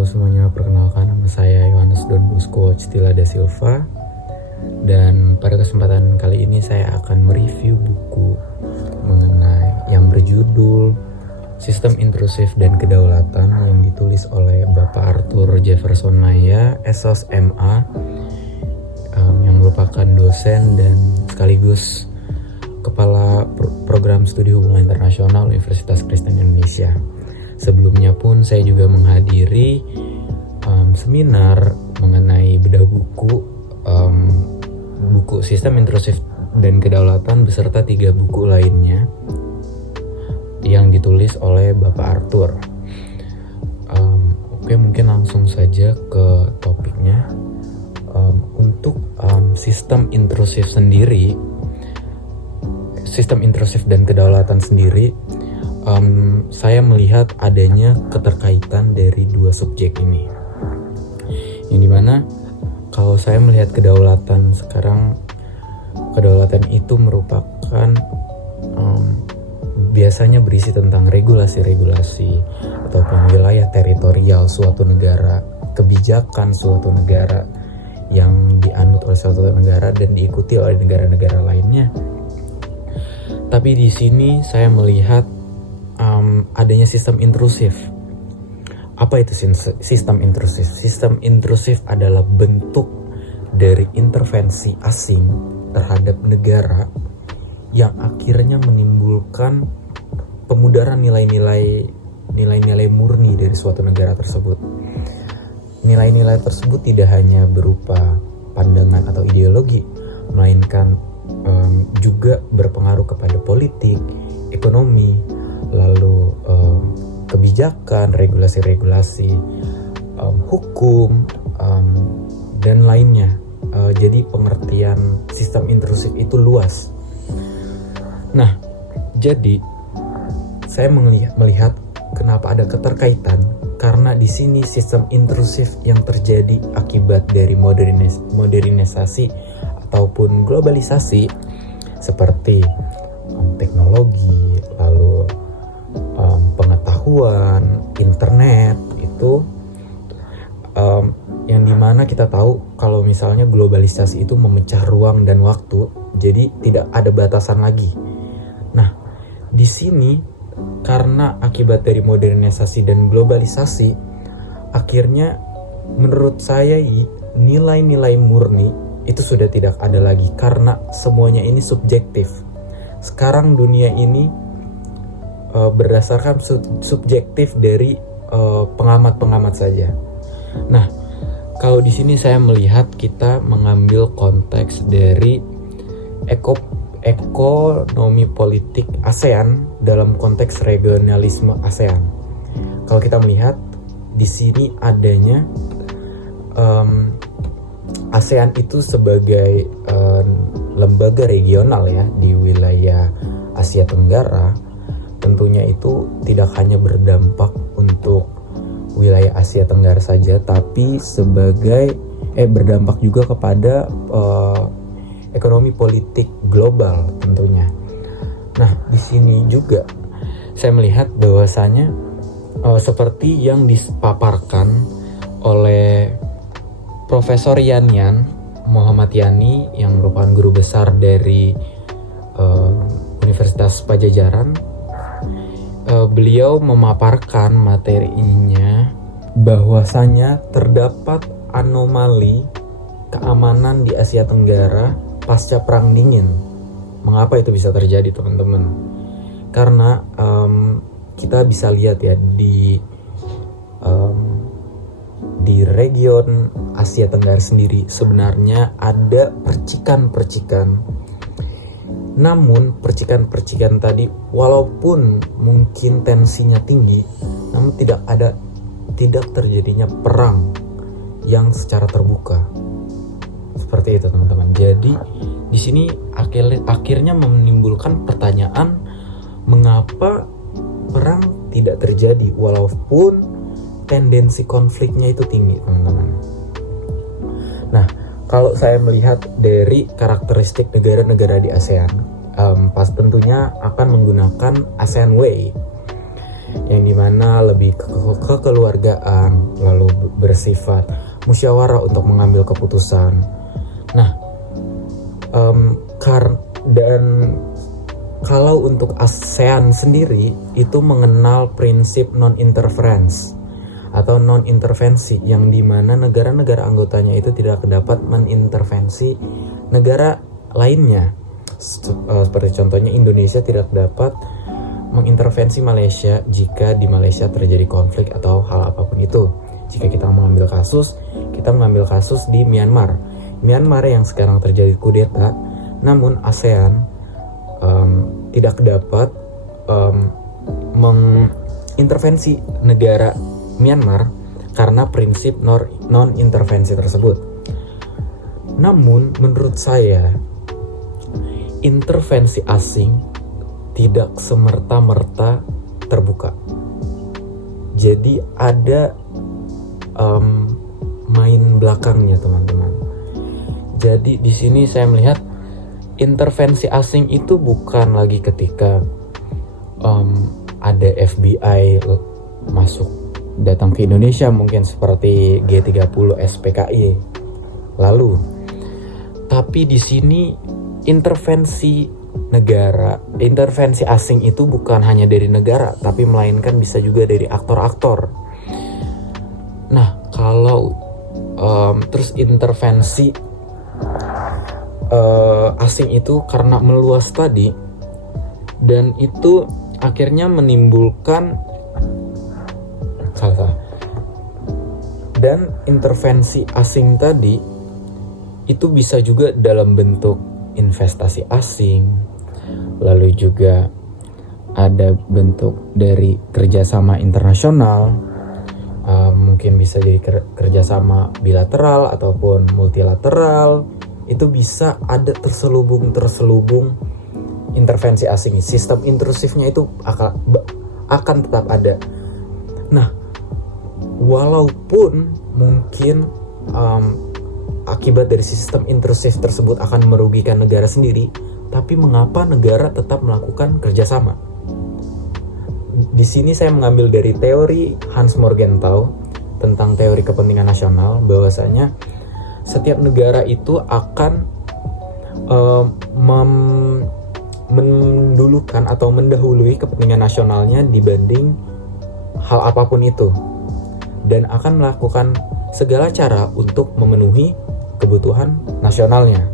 Halo semuanya, perkenalkan nama saya Yohanes Don Bosco Citila da Silva. Dan pada kesempatan kali ini saya akan mereview buku mengenai yang berjudul Sistem Intrusif dan Kedaulatan yang ditulis oleh Bapak Arthur Jefferson Maya, SOS MA, yang merupakan dosen dan sekaligus Kepala Program Studi Hubungan Internasional Universitas Kristen Indonesia. Sebelumnya pun saya juga menghadiri seminar mengenai bedah buku Sistem Intrusif dan Kedaulatan beserta 3 buku lainnya yang ditulis oleh Bapak Arthur. Oke, mungkin langsung saja ke topiknya. Untuk sistem intrusif sendiri, sistem intrusif dan kedaulatan sendiri, saya melihat adanya keterkaitan dari 2 subjek ini, yang dimana kalau saya melihat kedaulatan sekarang, kedaulatan itu merupakan biasanya berisi tentang regulasi-regulasi ataupun wilayah teritorial suatu negara, kebijakan suatu negara yang dianut oleh suatu negara dan diikuti oleh negara-negara lainnya. Tapi di sini saya melihat adanya sistem intrusif. Apa itu sistem intrusif? Sistem intrusif adalah bentuk dari intervensi asing terhadap negara yang akhirnya menimbulkan pemudaran nilai-nilai murni dari suatu negara tersebut. Nilai-nilai tersebut tidak hanya berupa pandangan atau ideologi, melainkan juga berpengaruh kepada politik, ekonomi, lalu kebijakan, regulasi-regulasi, hukum, dan lainnya. Jadi pengertian sistem intrusif itu luas. Nah, jadi saya melihat kenapa ada keterkaitan, karena di sini sistem intrusif yang terjadi akibat dari modernisasi ataupun globalisasi seperti teknologi, lalu pengetahuan, internet itu yang dimana kita tahu kalau misalnya globalisasi itu memecah ruang dan waktu, jadi tidak ada batasan lagi. Nah, di sini karena akibat dari modernisasi dan globalisasi, akhirnya menurut saya nilai-nilai murni itu sudah tidak ada lagi karena semuanya ini subjektif. Sekarang dunia ini berdasarkan subjektif dari pengamat-pengamat saja. Nah, kalau di sini saya melihat kita mengambil konteks dari ekonomi politik ASEAN dalam konteks regionalisme ASEAN. Kalau kita melihat di sini adanya ASEAN itu sebagai lembaga regional ya di wilayah Asia Tenggara, tentunya itu tidak hanya berdampak untuk wilayah Asia Tenggara saja, tapi sebagai berdampak juga kepada ekonomi politik global tentunya. Nah, di sini juga saya melihat bahwasanya seperti yang dipaparkan oleh Profesor Yan Muhammad Yani yang merupakan guru besar dari Universitas Pajajaran, beliau memaparkan materinya bahwasanya terdapat anomali keamanan di Asia Tenggara pasca Perang Dingin. Mengapa itu bisa terjadi, teman-teman? Karena kita bisa lihat ya di region Asia Tenggara sendiri sebenarnya ada percikan-percikan. Namun percikan-percikan tadi walaupun mungkin tensinya tinggi, namun tidak terjadinya perang yang secara terbuka. Seperti itu, teman-teman. Jadi di sini akhirnya menimbulkan pertanyaan, mengapa perang tidak terjadi walaupun tendensi konfliknya itu tinggi, teman-teman. Nah, kalau saya melihat dari karakteristik negara-negara di ASEAN, pas tentunya akan menggunakan ASEAN Way, yang dimana lebih kekeluargaan, lalu bersifat musyawarah untuk mengambil keputusan. Nah, dan kalau untuk ASEAN sendiri itu mengenal prinsip non-interference atau non-intervensi, yang dimana negara-negara anggotanya itu tidak dapat menintervensi negara lainnya. Seperti contohnya Indonesia tidak dapat mengintervensi Malaysia jika di Malaysia terjadi konflik atau hal apapun itu. Jika kita mengambil kasus di Myanmar yang sekarang terjadi kudeta, namun ASEAN tidak dapat mengintervensi negara Myanmar karena prinsip non-intervensi tersebut. Namun menurut saya intervensi asing tidak semerta-merta terbuka. Jadi ada main belakangnya, teman-teman. Jadi di sini saya melihat intervensi asing itu bukan lagi ketika ada FBI datang ke Indonesia, mungkin seperti G30 SPKI lalu. Tapi di sini intervensi asing itu bukan hanya dari negara, tapi melainkan bisa juga dari aktor-aktor. Nah, kalau terus intervensi asing itu karena meluas tadi, dan itu akhirnya menimbulkan dan intervensi asing tadi itu bisa juga dalam bentuk investasi asing, lalu juga ada bentuk dari kerjasama internasional, mungkin bisa jadi kerjasama bilateral ataupun multilateral. Itu bisa ada terselubung intervensi asing. Sistem intrusifnya itu akan tetap ada. Nah, walaupun mungkin akibat dari sistem intrusif tersebut akan merugikan negara sendiri, tapi mengapa negara tetap melakukan kerjasama? Di sini saya mengambil dari teori Hans Morgenthau tentang teori kepentingan nasional, bahwasanya setiap negara itu akan mendulukan atau mendahului kepentingan nasionalnya dibanding hal apapun itu, dan akan melakukan segala cara untuk memenuhi kebutuhan nasionalnya.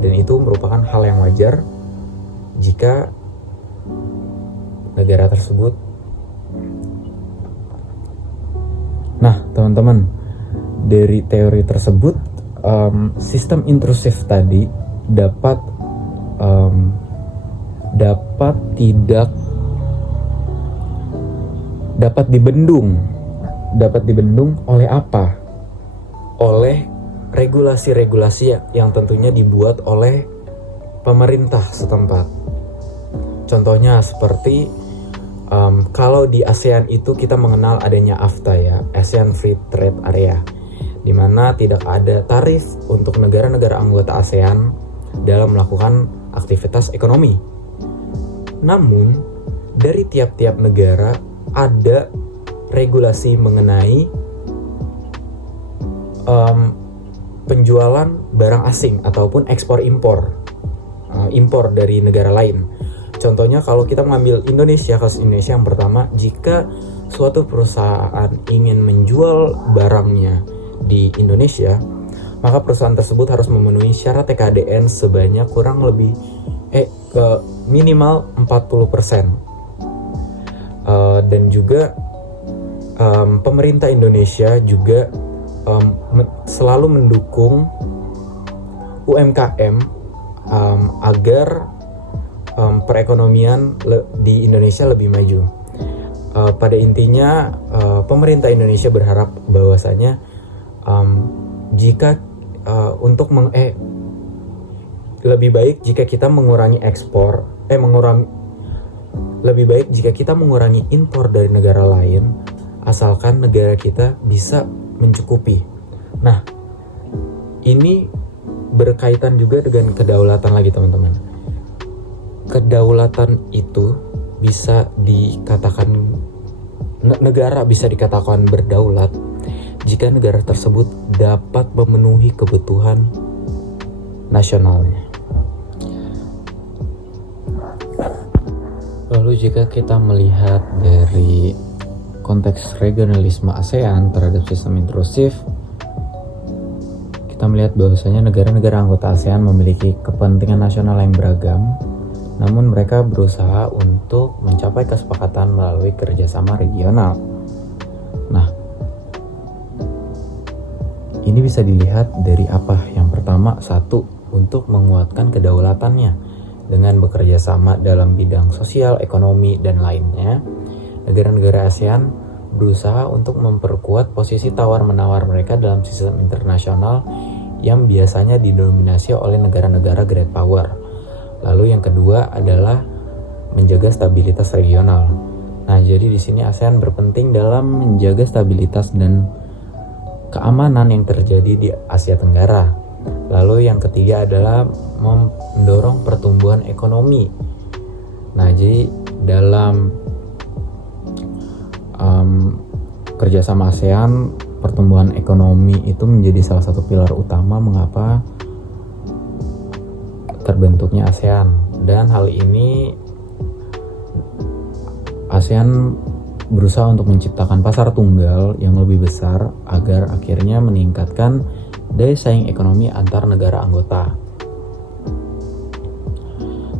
Dan itu merupakan hal yang wajar jika negara tersebut. Nah, teman-teman, dari teori tersebut sistem intrusif tadi dapat dibendung oleh apa? Oleh regulasi-regulasi yang tentunya dibuat oleh pemerintah setempat. Contohnya seperti kalau di ASEAN itu kita mengenal adanya AFTA ya, ASEAN Free Trade Area, di mana tidak ada tarif untuk negara-negara anggota ASEAN dalam melakukan aktivitas ekonomi. Namun dari tiap-tiap negara ada regulasi mengenai penjualan barang asing ataupun ekspor-impor dari negara lain. Contohnya kalau kita mengambil kasus Indonesia yang pertama, jika suatu perusahaan ingin menjual barangnya di Indonesia, maka perusahaan tersebut harus memenuhi syarat TKDN sebanyak kurang lebih minimal 40%. Dan juga pemerintah Indonesia juga selalu mendukung UMKM agar perekonomian di Indonesia lebih maju. Pada intinya pemerintah Indonesia berharap bahwasanya lebih baik jika kita mengurangi impor dari negara lain, asalkan negara kita bisa mencukupi. Nah, ini berkaitan juga dengan kedaulatan lagi, teman-teman. Kedaulatan itu bisa dikatakan, negara bisa dikatakan berdaulat jika negara tersebut dapat memenuhi kebutuhan nasionalnya. Lalu jika kita melihat dari konteks regionalisme ASEAN terhadap sistem intrusif, kita melihat bahwasanya negara-negara anggota ASEAN memiliki kepentingan nasional yang beragam, namun mereka berusaha untuk mencapai kesepakatan melalui kerjasama regional. Nah, ini bisa dilihat dari apa? Yang pertama, satu, untuk menguatkan kedaulatannya. Dengan bekerja sama dalam bidang sosial, ekonomi, dan lainnya, negara-negara ASEAN berusaha untuk memperkuat posisi tawar-menawar mereka dalam sistem internasional yang biasanya didominasi oleh negara-negara great power. Lalu yang kedua adalah menjaga stabilitas regional. Nah, jadi di sini ASEAN berpenting dalam menjaga stabilitas dan keamanan yang terjadi di Asia Tenggara. Lalu yang ketiga adalah mendorong pertumbuhan ekonomi. Nah, jadi dalam kerjasama ASEAN, pertumbuhan ekonomi itu menjadi salah satu pilar utama mengapa terbentuknya ASEAN. Dan hal ini ASEAN berusaha untuk menciptakan pasar tunggal yang lebih besar agar akhirnya meningkatkan daya saing ekonomi antar negara anggota.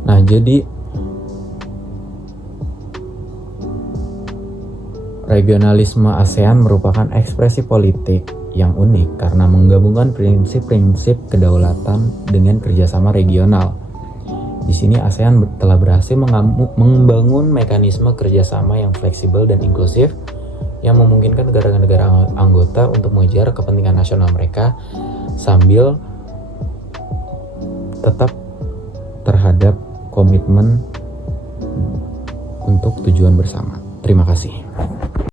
Nah, jadi regionalisme ASEAN merupakan ekspresi politik yang unik karena menggabungkan prinsip-prinsip kedaulatan dengan kerjasama regional. Di sini ASEAN telah berhasil membangun mekanisme kerjasama yang fleksibel dan inklusif yang memungkinkan negara-negara anggota untuk mengejar kepentingan nasional mereka sambil tetap terhadap komitmen untuk tujuan bersama. Terima kasih.